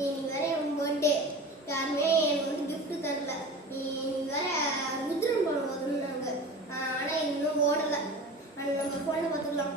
இன்னைக்கு வேற என் பர்த்டே, யாருமே எனக்கு வந்து gift தரல. இன்னைக்கு வேற ருத்ரன் படம் வருதுன்னாங்க, ஆனா இன்னும் ஓடல. நம்ம போன்ல பார்த்துக்கலாம்.